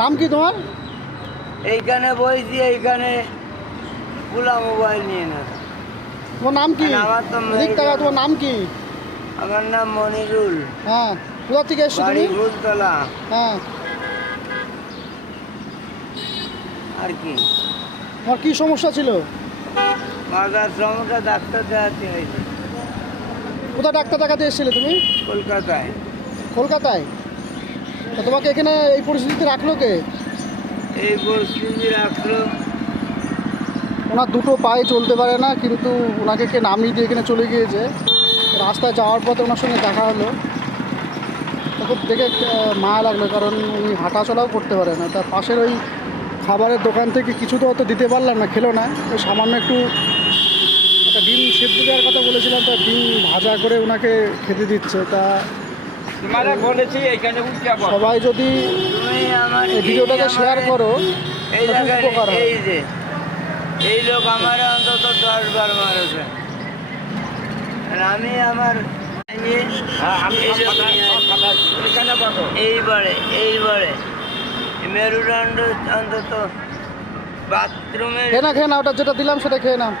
নাম কি তোমার? এইখানে বইছি, এইখানে পুলা মোবাইল নিয়ে না। তোমার নাম কি? আমার তো এদিক টাকা, তোমার নাম কি? আমার নাম মনিরুল, হ্যাঁ, কোথা থেকে এসছো বাড়ি তুমি? ফুলতলা। হ্যাঁ, আর কি তোমার কি সমস্যা ছিল? মাথার সমস্যা, ডাক্তার দেখাতে হয়েছে কোথায় ডাক্তার দেখাতে এসেছিলে তুমি? কলকাতায়। কলকাতায়? তো তোমাকে এখানে এই পরিস্থিতিতে রাখলো কে? এই পরিস্থিতি রাখলো, ওনার দুটো পায়ে চলতে পারে না, কিন্তু ওনাকে কে নামিয়ে দিয়ে এখানে চলে গিয়েছে। রাস্তায় যাওয়ার পথে ওনার সঙ্গে দেখা হলো, তো খুব দেখে মায়া লাগলো, কারণ উনি হাঁটাচলাও করতে পারে না। তার পাশের ওই খাবারের দোকান থেকে কিছু তো অত দিতে পারলাম না, খেলো না। ওই সামান্য একটু একটা ডিম সেদ্ধ দেওয়ার কথা বলেছিলাম, তা ডিম ভাজা করে ওনাকে খেতে দিচ্ছে। তা বলেছি এখানে সবাই যদি তুমি আমার এই ভিডিওটাকে শেয়ার করো, এই তাহলে খুব জায়গায় উপকার হয়। এই যে এই লোক আমার অন্তত 10 বার মারেছে। আর আমি আমার এইবারে মেরুদণ্ড অন্তত বাথরুমের খেয়ে না ওটা যেটা দিলাম সেটা খেয়ে নাও।